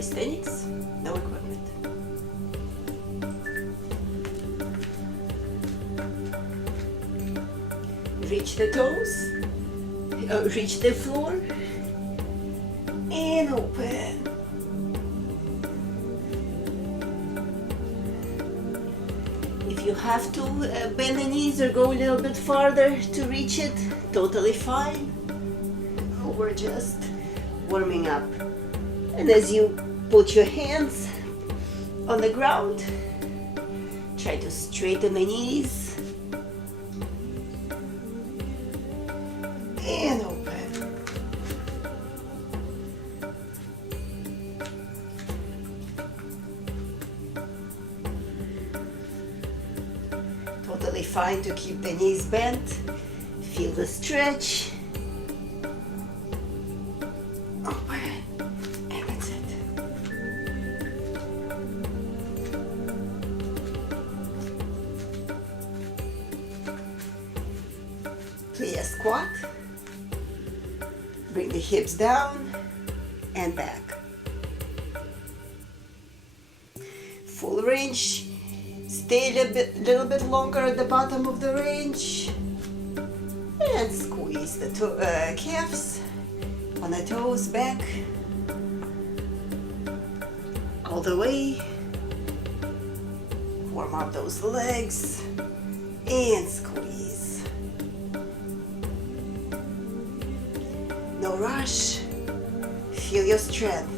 calisthenics, no equipment. Reach the toes, reach the floor, and open. If you have to bend the knees or go a little bit farther to reach it, totally fine. We're just warming up. And as you put your hands on the ground, try to straighten the knees and open. Totally fine to keep the knees bent. Feel the stretch. Open. And that's it. Play a squat. Bring the hips down and back. Full range. Stay a little bit longer at the bottom of the range. And squeeze the calves on the toes back. All the way. Warm up those legs. And squeeze. No rush. Feel your strength.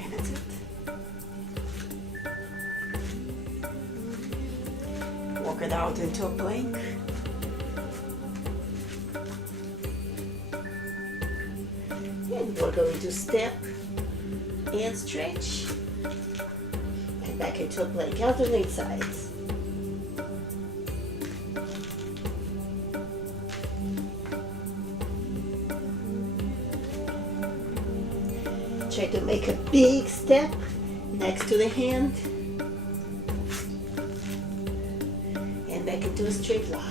And that's it. Walk it out into a plank. And we're going to step and stretch and back into a plank. Alternate sides. Try to make a big step next to the hand and back into a straight line.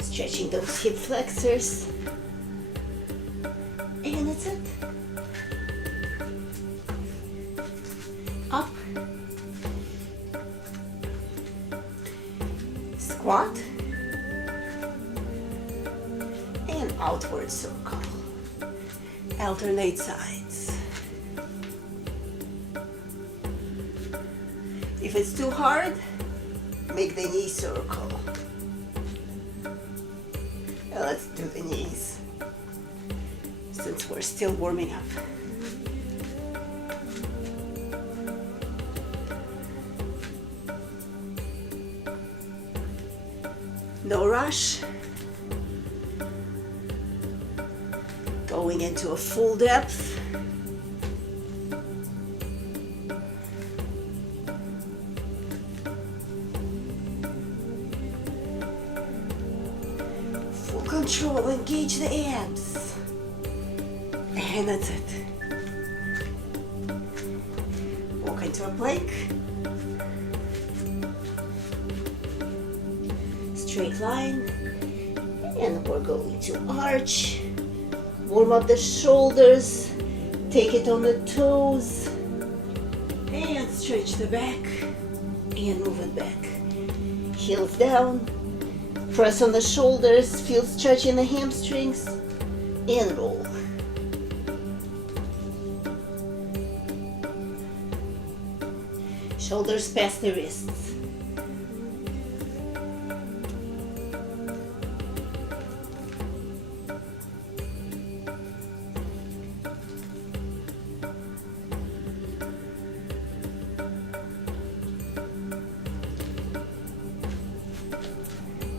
Stretching those hip flexors. And that's it. Up. Squat. And outward circle. Alternate sides. If it's too hard, make the knee circle. Let's do the knees since we're still warming up. No rush. Going into a full depth. Control, engage the abs. And that's it. Walk into a plank. Straight line. And we're going to arch. Warm up the shoulders. Take it on the toes. And stretch the back. And move it back. Heels down. Press on the shoulders, feel stretch in the hamstrings, and roll. Shoulders past the wrists.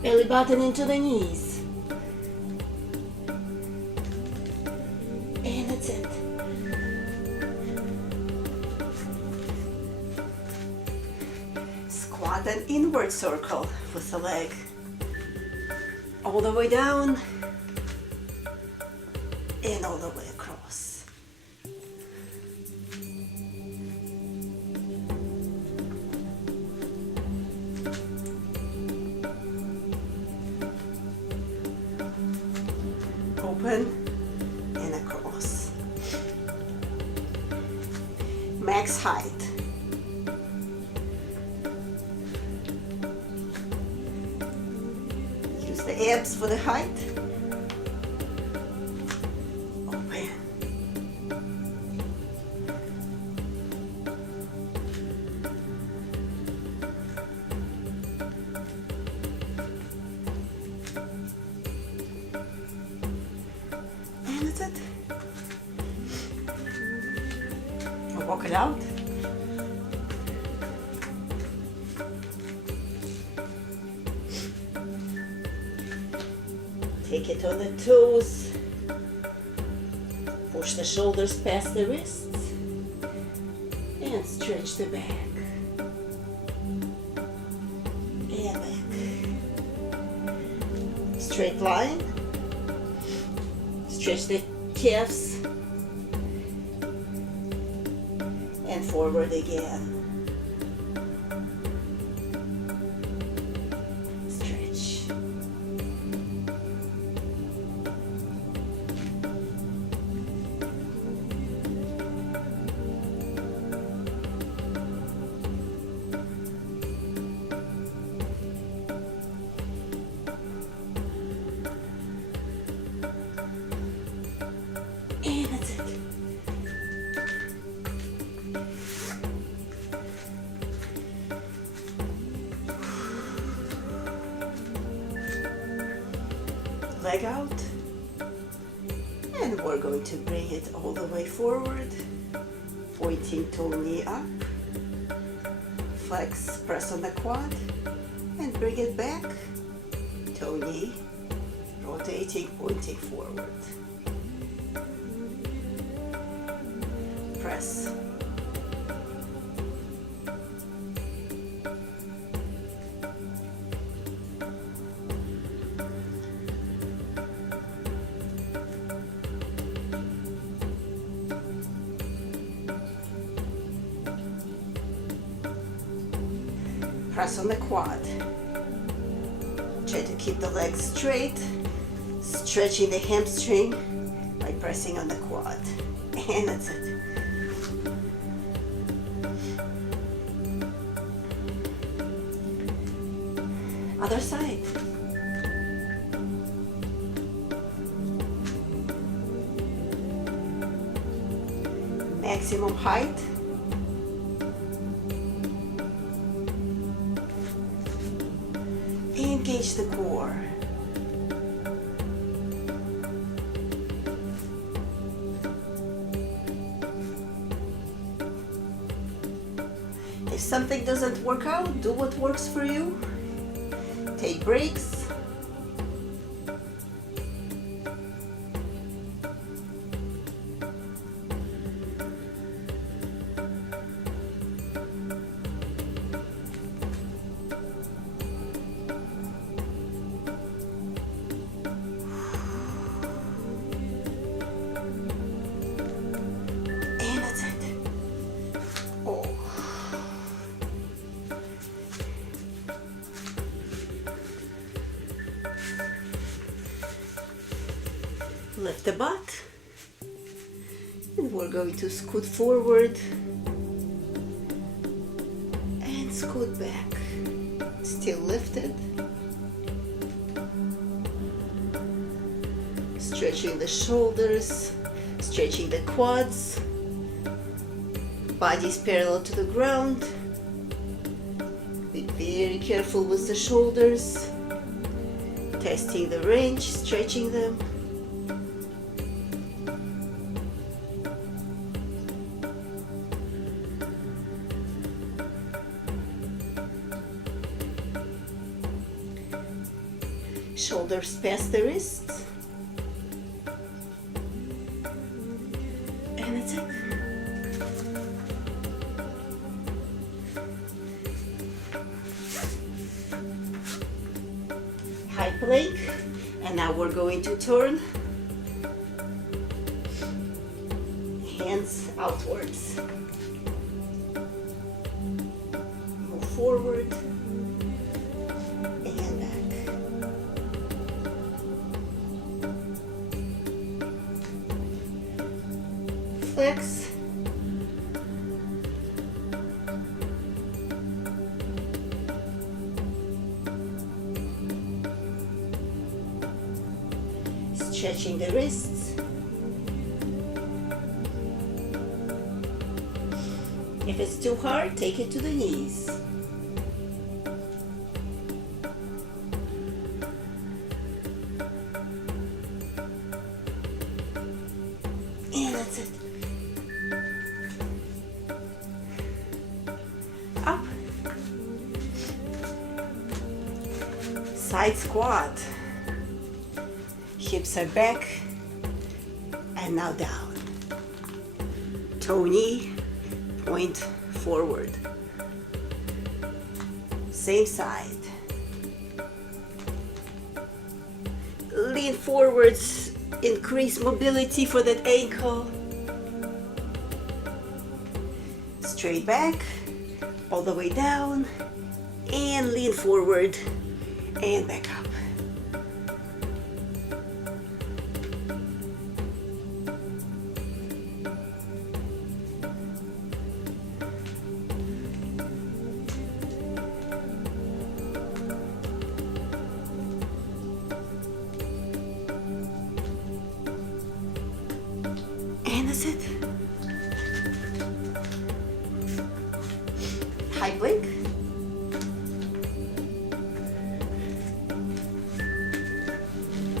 Belly button into the knees. And that's it. not an inward circle with the leg. All the way down and all the way across. Open and across. Max height. Use the abs for the height. Open. And that's it. We'll walk it out. Take it on the toes. Push the shoulders past the wrists and stretch the back. And back. Straight line. Stretch the calves and forward again. Stretch. And that's it. Leg out. And we're going to bring it all the way forward. Pointing toe knee up. Flex, press on the quad. And bring it back. Toe knee. Rotating, pointing forward. Press. Press on the quad. Try to keep the legs straight, stretching the hamstring by pressing on the quad. And that's it. Other side. Maximum height. Engage the core. If something doesn't work out, do what works for you. Take breaks. And that's it. Oh. Lift the butt, and we're going to scoot forward and scoot back. Still lifted. Stretching the shoulders, stretching the quads. Body's parallel to the ground. Be very careful with the shoulders. Testing the range, stretching them. Shoulders past the wrists. And that's it. plank, and now we're going to turn hands outwards. Move forward and back. Flex. Stretching the wrists. If it's too hard, take it to the knees. And that's it. Up. Side squat. Hips are back, and now down. Toe knee, point forward. Same side. Lean forwards, increase mobility for that ankle. Straight back, all the way down, and lean forward, and back up. And that's it. High plank.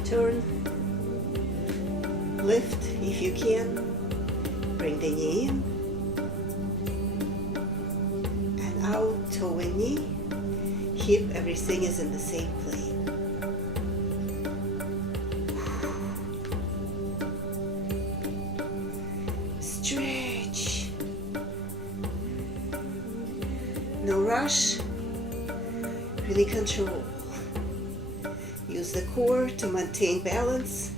Turn. Lift if you can. Bring the knee in. And out, toe and knee. Hip, everything is in the same plane. Stretch. No rush. Really control. Use the core to maintain balance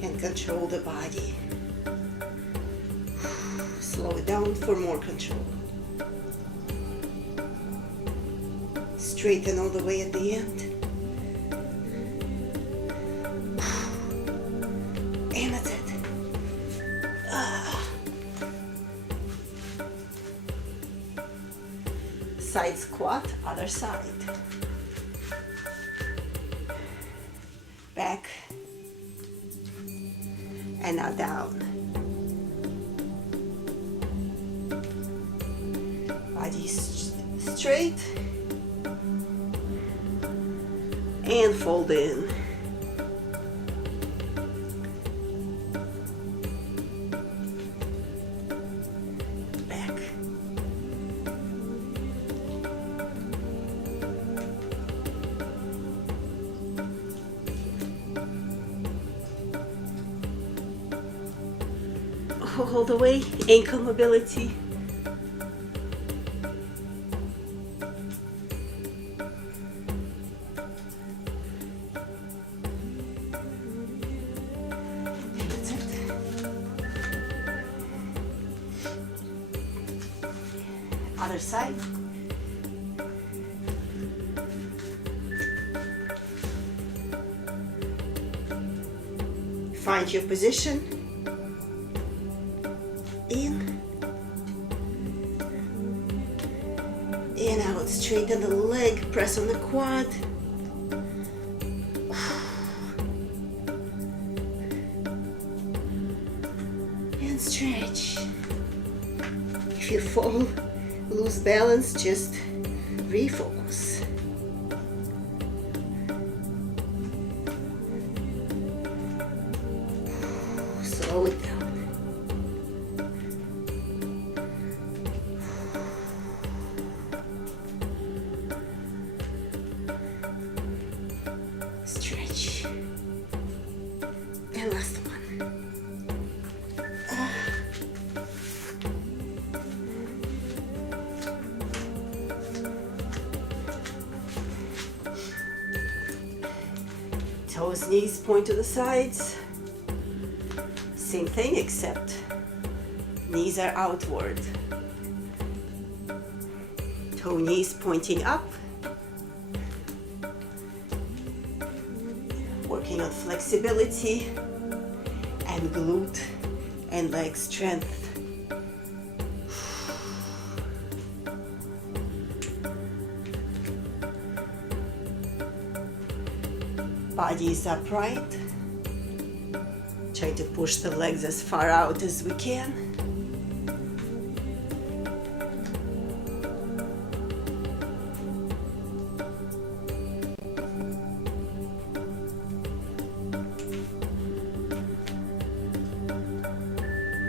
and control the body. Slow it down for more control. Straighten all the way at the end. And that's it. Side squat, other side. Back. And now down. Body straight. And fold in. Back. All the way, ankle mobility. That's it. Other side. Find your position. In and out. Straighten the leg, press on the quad. And stretch. If you fall, lose balance, just refocus. Slow it down. Stretch. And last one. Toes, knees point to the sides. Same thing except knees are outward. Toe knees pointing up. Working on flexibility and glute and leg strength. Body is upright. Try to push the legs as far out as we can.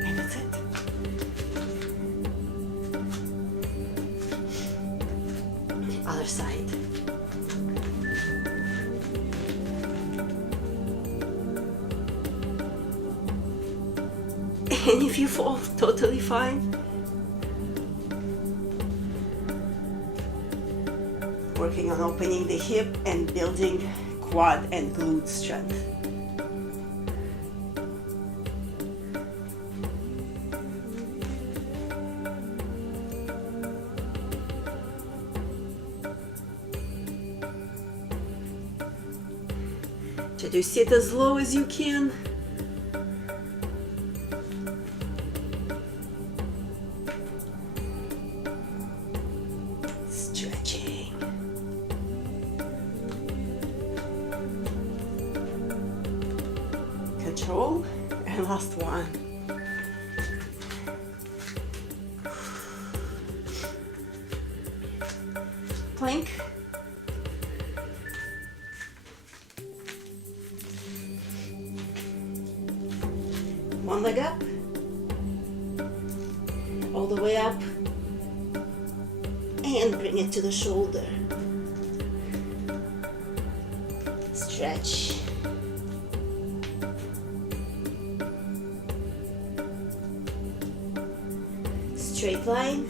And that's it. Other side. And if you fall, totally fine. Working on opening the hip and building quad and glute strength. Try to sit as low as you can. Stretching. Control. And last one. Plank. One leg up, all the way up, and bring it to the shoulder. Stretch. Straight line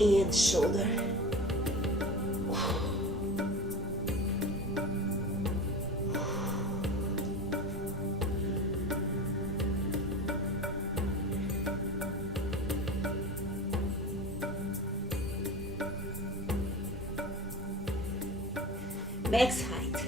and shoulder. Max height.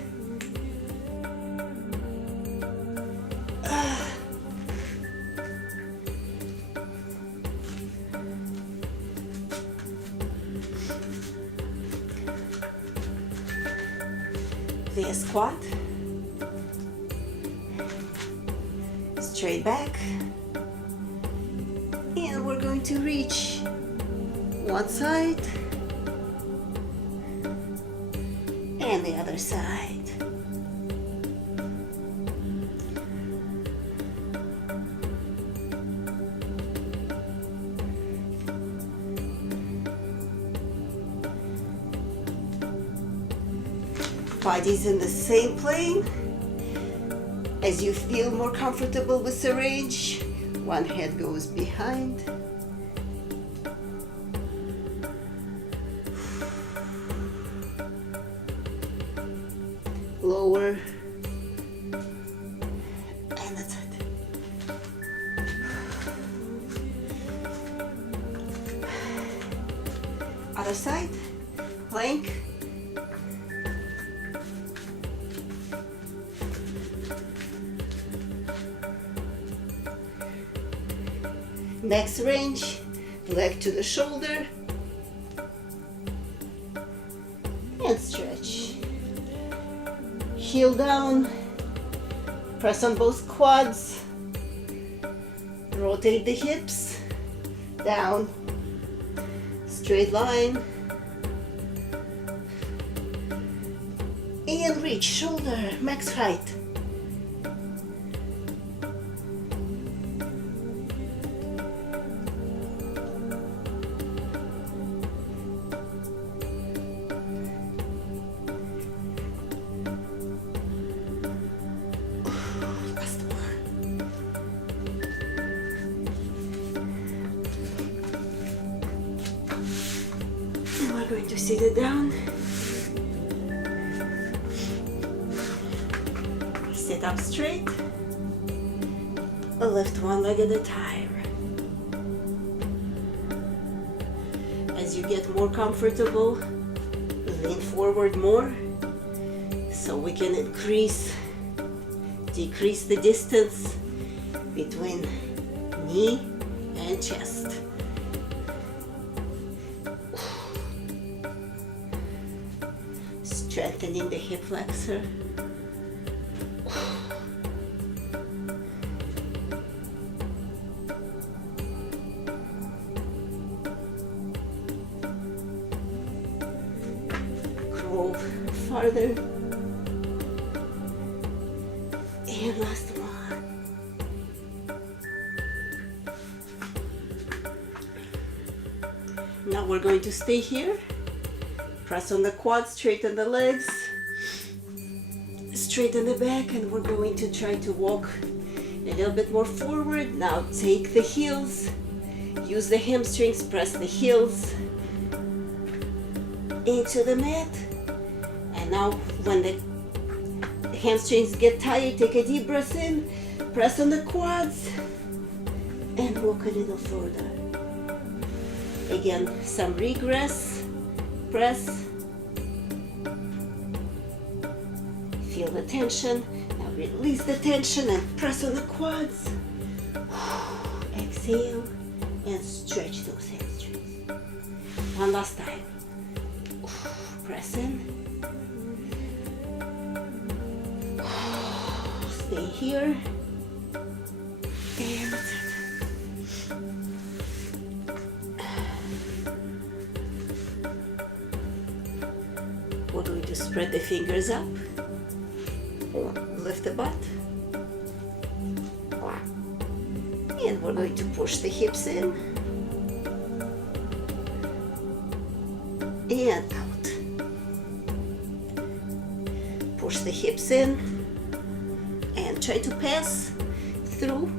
The squat. Straight back. And we're going to reach one side and the other side. Body's in the same plane. As you feel more comfortable with the range, one head goes behind. Lower, and that's it. Other side, plank. Next range, leg to the shoulder, and stretch. Heel down, press on both quads, rotate the hips, down, straight line, and reach shoulder, max height. Going to sit it down. Sit up straight. Lift one leg at a time. As you get more comfortable, lean forward more so we can decrease the distance between knee and chest. Strengthening the hip flexor. Crawl farther. And last one. Now we're going to stay here. Press on the quads, straighten the legs, straighten the back, and we're going to try to walk a little bit more forward. Now take the heels, use the hamstrings, press the heels into the mat. And now when the hamstrings get tired, take a deep breath in, press on the quads, and walk a little further. Again, some regress, press, feel the tension. Now release the tension and press on the quads. Exhale and stretch those hamstrings. One last time. Press in. Stay here. And that's it. We're going to spread the fingers up. Lift the butt. And we're going to push the hips in. And out. Push the hips in. And try to pass through.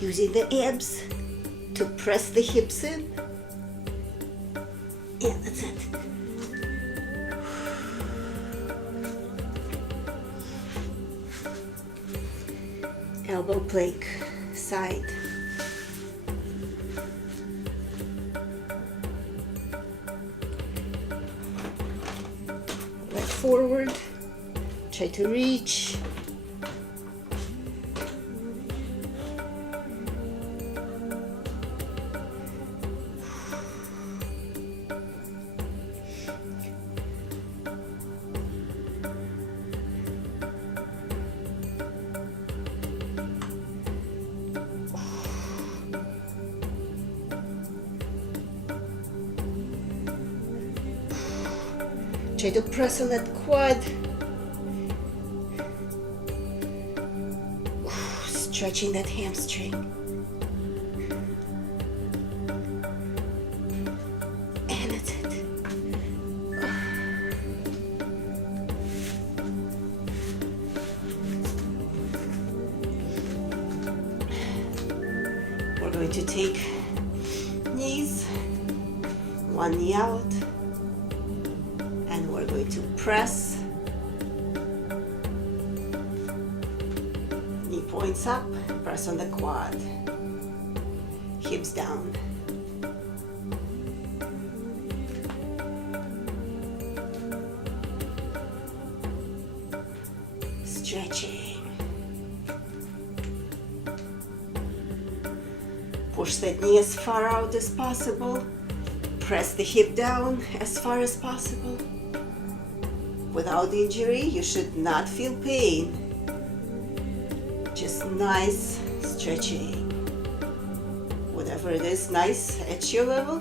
Using the abs to press the hips in. Yeah, that's it. Elbow plank, side. Leg forward. Try to reach. Try to press on that quad. Stretching that hamstring. And that's it. We're going to take knees, one knee out. And we're going to press, knee points up, press on the quad, hips down. Stretching. Push that knee as far out as possible. Press the hip down as far as possible. Without injury, you should not feel pain. Just nice stretching. Whatever it is, nice at your level.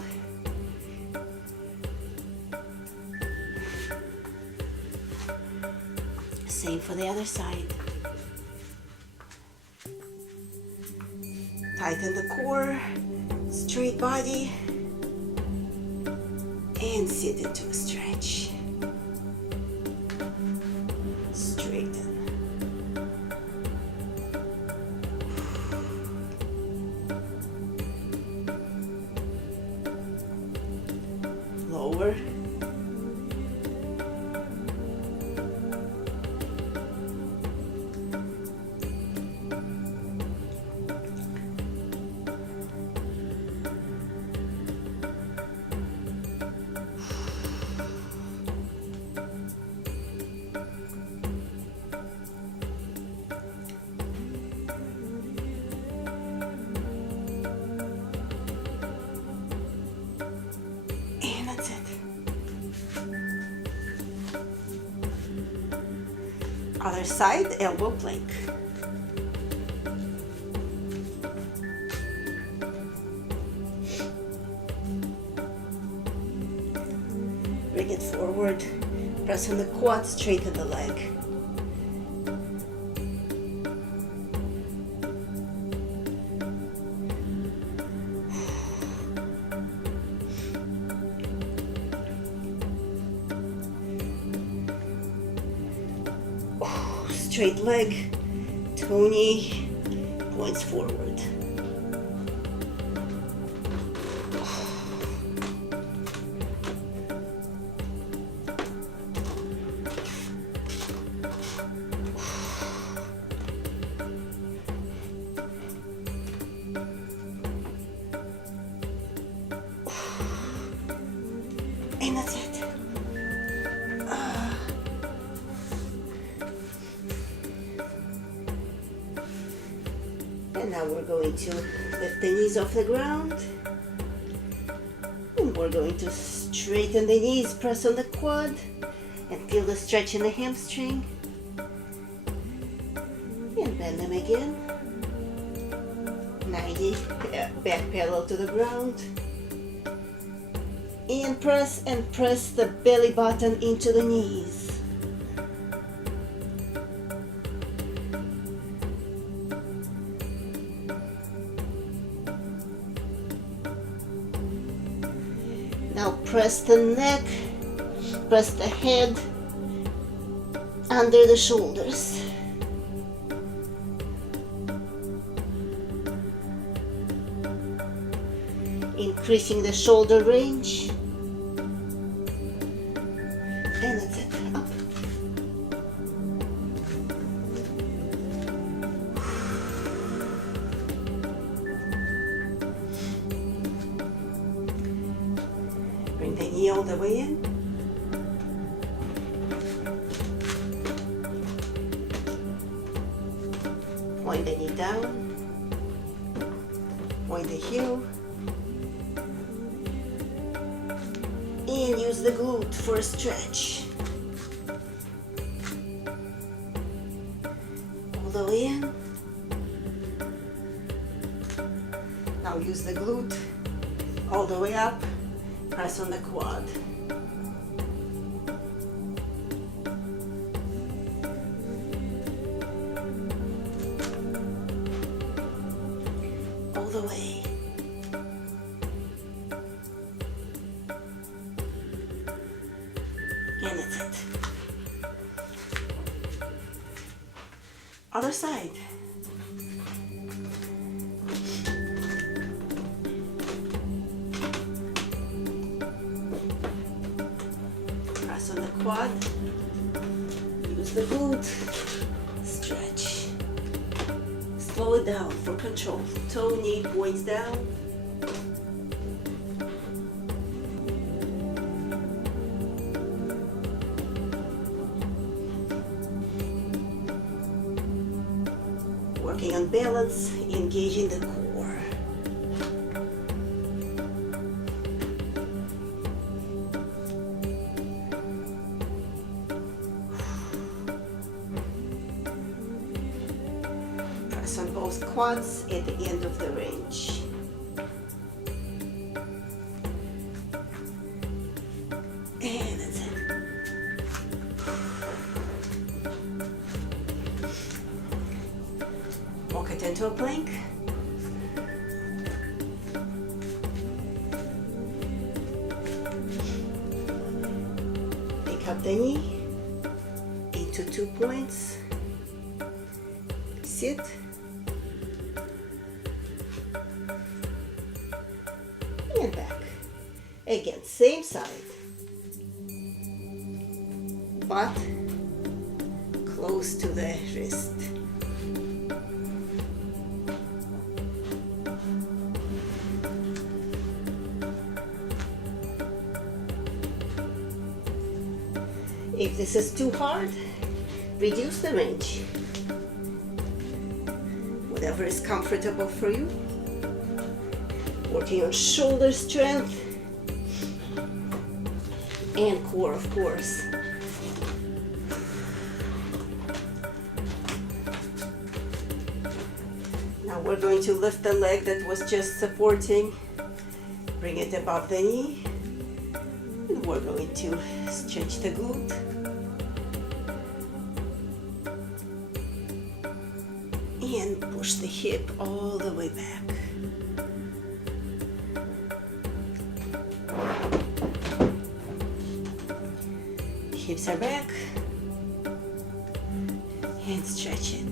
Same for the other side. Tighten the core, straight body. and sit into a stretch. Straighten. Lower. That's it. Other side, elbow plank. Bring it forward. Press on the quad, straighten the leg. Straight leg, Tony points forward. And that's it. And now we're going to lift the knees off the ground. And we're going to straighten the knees, press on the quad, and feel the stretch in the hamstring. And bend them again. 90, back parallel to the ground. And press the belly button into the knees. Now press the neck, press the head under the shoulders. Increasing the shoulder range. And that's it. Up. Bring the knee all the way in. Point the knee down. Point the heel. And use the glute for a stretch. All the way in. Now use the glute all the way up. Press on the quad. All the way. And that's it. Other side. Press on the quad. Use the glute. Stretch. Slow it down for control. Toe, knee points down. Working on balance, engaging the core. Press on both quads at the end of the range. And that's it. Walk it into a plank. tuck the knee into 2 points, sit, and back. Again, same side, butt close to the wrist. If this is too hard, reduce the range. Whatever is comfortable for you. Working on shoulder strength and core, of course. Now we're going to lift the leg that was just supporting, bring it above the knee, and we're going to stretch the glute. And push the hip all the way back. Hips are back. And stretch it.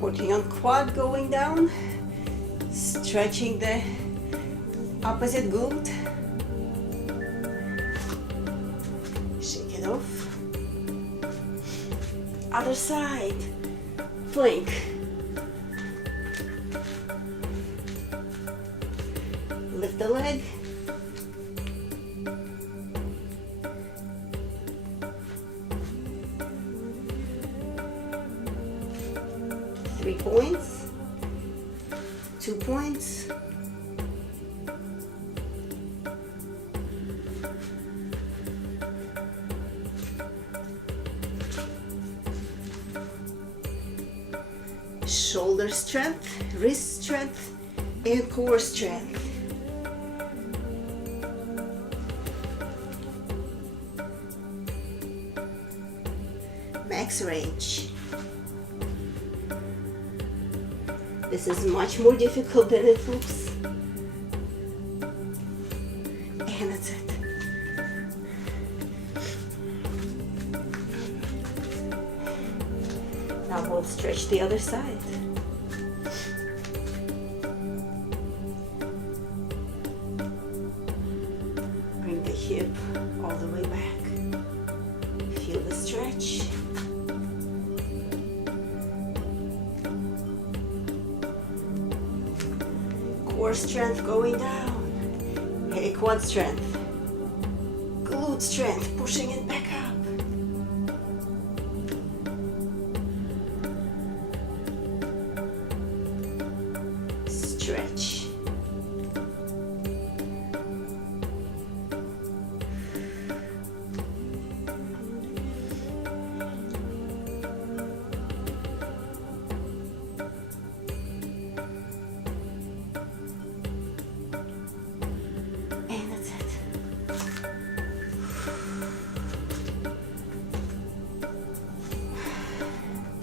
Working on quad going down, stretching the opposite glute. Shake it off. Other side, plank. Lift the leg. Three points, 2 points, shoulder strength, wrist strength, and core strength. Max range. This is much more difficult than it looks. And that's it. Now we'll stretch the other side. Bring the hip all the way back. Feel the stretch. Core strength going down. Hey, quad strength. Glute strength, pushing it back up. Stretch.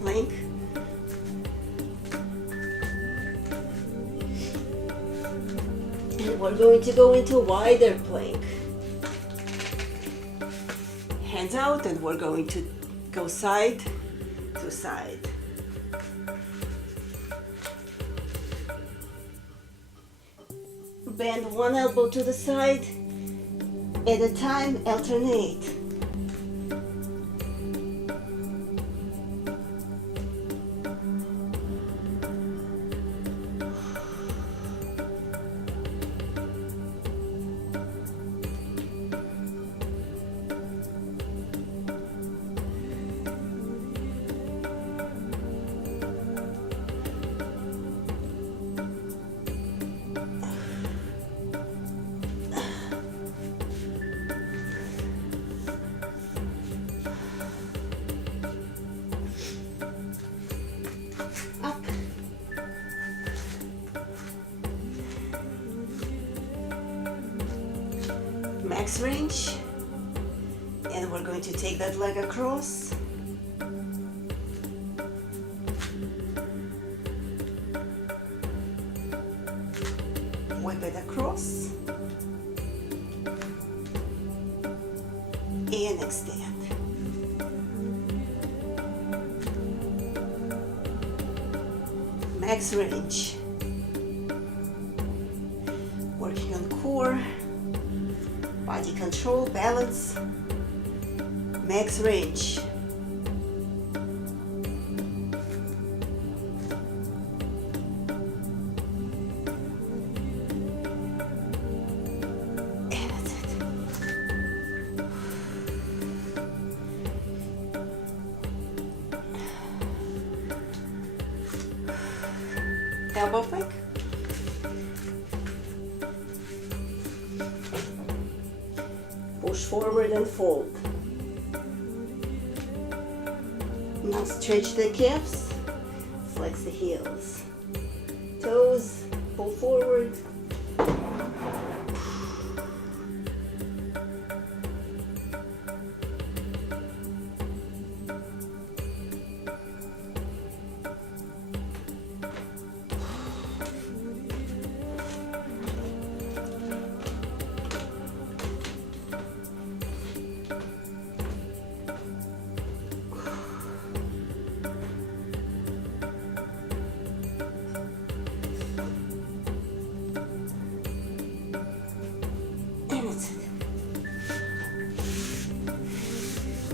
Plank. And we're going to go into wider plank. Hands out, and we're going to go side to side. Bend one elbow to the side at a time, alternate. max range. And we're going to take that leg across. Whip it across. And extend. Max range. Working on core, body control, balance. Max range. And that's it. Elbow flick. Push forward and fold. Now stretch the calves, flex the heels. Toes, pull forward.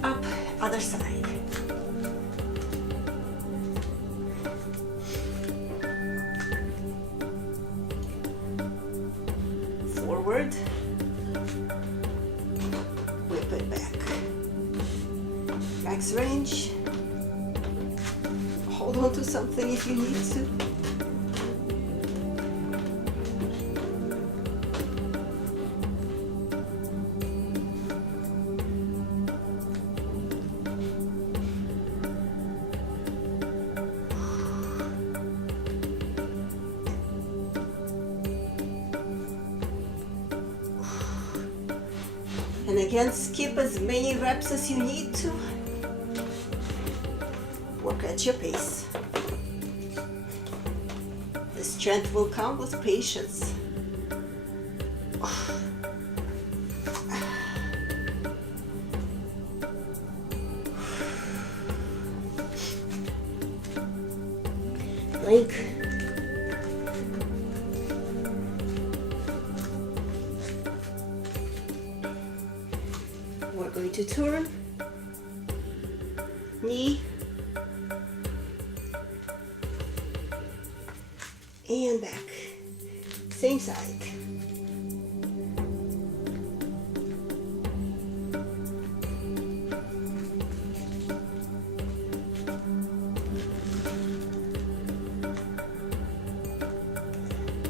Up, other side. Forward. Whip it back. Max range. Hold on to something if you need to. And again, skip as many reps as you need to. Work at your pace. The strength will come with patience. Link. We're going to turn, knee, and back, same side.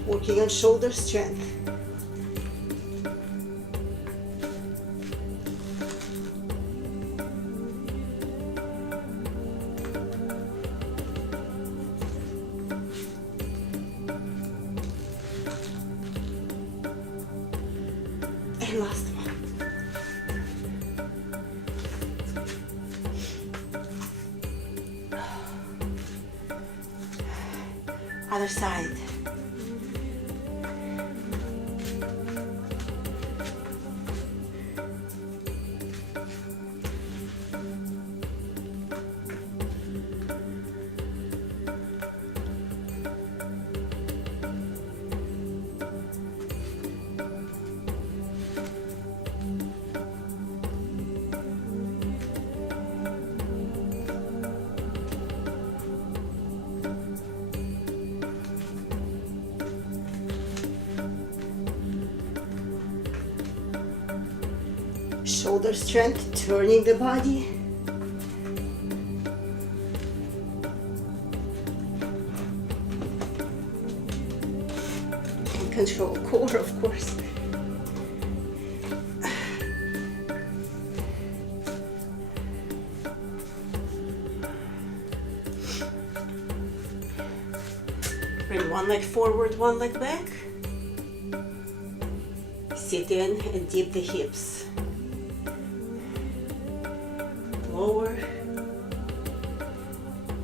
Working on shoulder strength. And last one. Other side. Shoulder strength, turning the body. And control core, of course. Bring one leg forward, one leg back. Sit in and dip the hips. Lower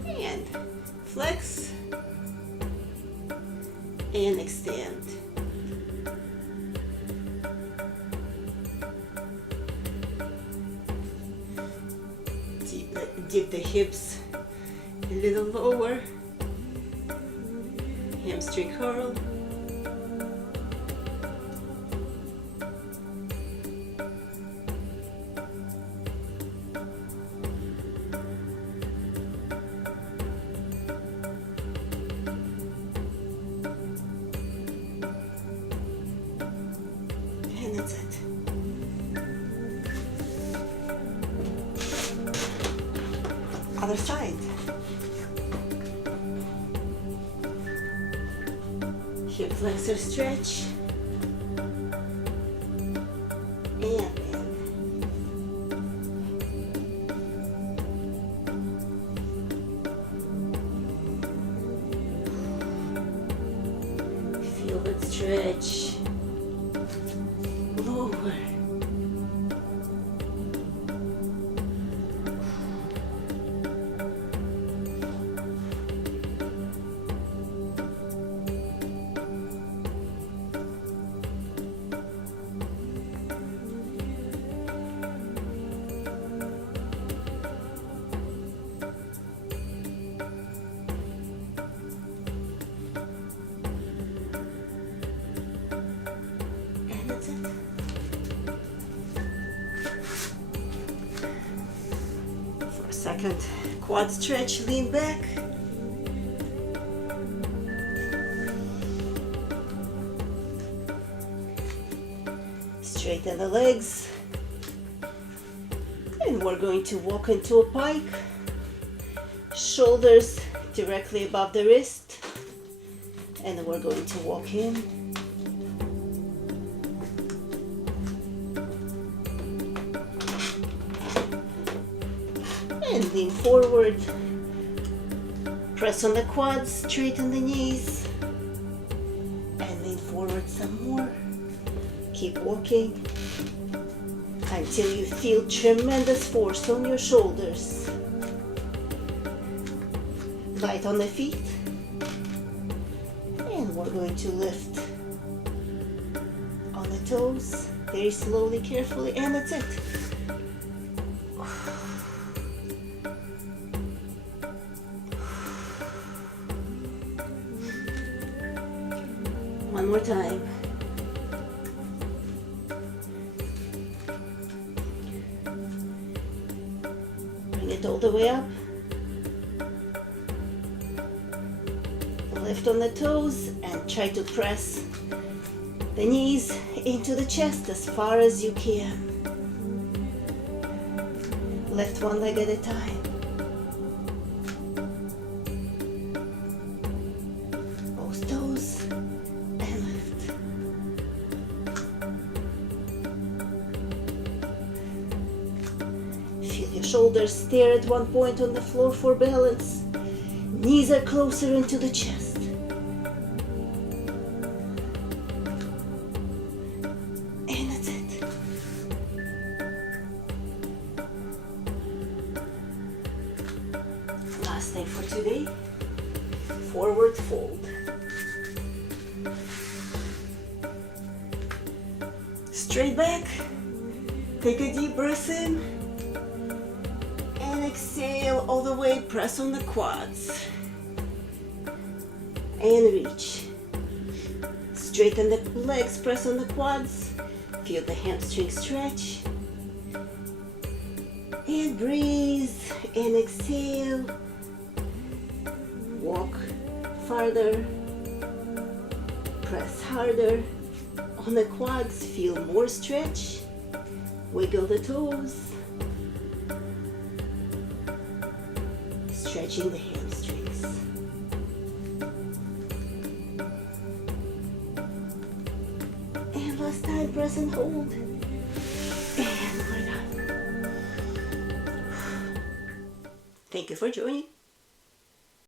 and flex and extend. Dip the hips a little lower. Hamstring curl. And that's it. Other side. Hip flexor stretch. And feel that stretch. Lower. For a second, quad stretch, lean back. Straighten the legs. And we're going to walk into a pike. Shoulders directly above the wrist. And we're going to walk in. And lean forward, press on the quads, straighten the knees, and lean forward some more. Keep walking until you feel tremendous force on your shoulders. Light on the feet, and we're going to lift on the toes, very slowly, carefully, and that's it. One more time. Bring it all the way up. Lift on the toes and try to press the knees into the chest as far as you can. Lift one leg at a time. Both toes. Shoulders stare at one point on the floor for balance. Knees are closer into the chest. And that's it. Last thing for today. Forward fold. Straight back. Take a deep breath in. And exhale all the way, press on the quads. And reach. Straighten the legs, press on the quads. Feel the hamstring stretch. And breathe and exhale. Walk farther. Press harder. On the quads, feel more stretch. Wiggle the toes. Stretching the hamstrings. And last time, press and hold. And we're done. Thank you for joining.